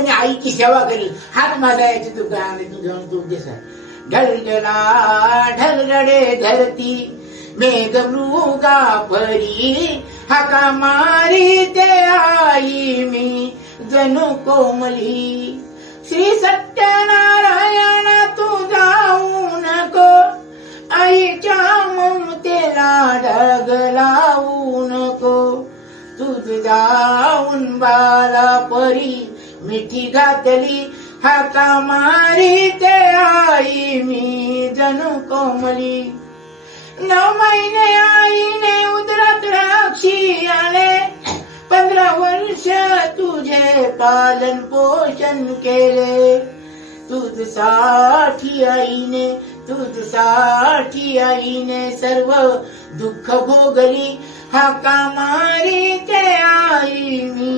निष्कामपणे आईची सेवा करेल हात माझा याची तू काय तू घेऊन तू देसा ढलढला ढलढडे धरती मेघमृगा परी हाका मारी ते आई मी जणू कोमली श्री सत्यनारायण तू जाऊ नको आईच्या ममतेला ढग लावू नको तुझ जाऊन बाला परी मिठी घातली हाका मारी ते आई मी जणू कोमली 9 महिने आईने उदरात राक्षी आले 15 वर्ष तुझे पालन पोषण केले तुझसाठी आईने सर्व दुःख भोगली हाका मारी ते आई मी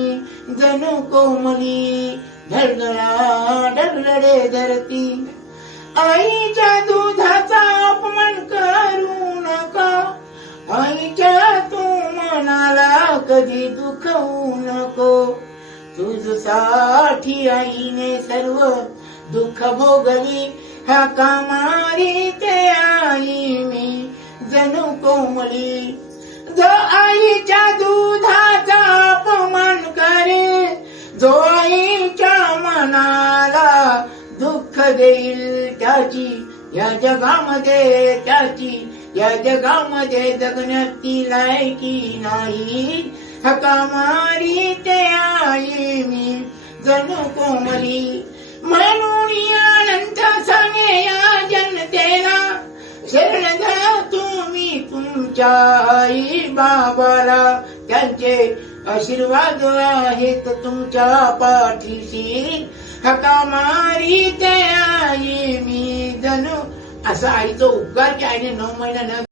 जणू कोमली ढळढळा ढळढळे धरती आईच्या दुधाचा अपमान करू नका आईच्या तू मनाला कधी दुखवू नको तुझसाठी आईने सर्व दुःख भोगली हाका मारी ते आई मी जणू कोमली जो आईच्या दुधाचा अपमान करे जो आईच्या मनाला दुःख देईल त्याची या जगामध्ये जगण्याची लायकी नाही हाका मारी ते आई मी जणू कोमली म्हणून अनंत सांगे या जनतेला शरण द्या तुम्ही तुमच्या आई बाबाला त्यांचे आशीर्वाद आहेत तुमच्या पाठीशी हाका मारी ते आई मी जणू असा आईचा उपकार की आईने 9 महिना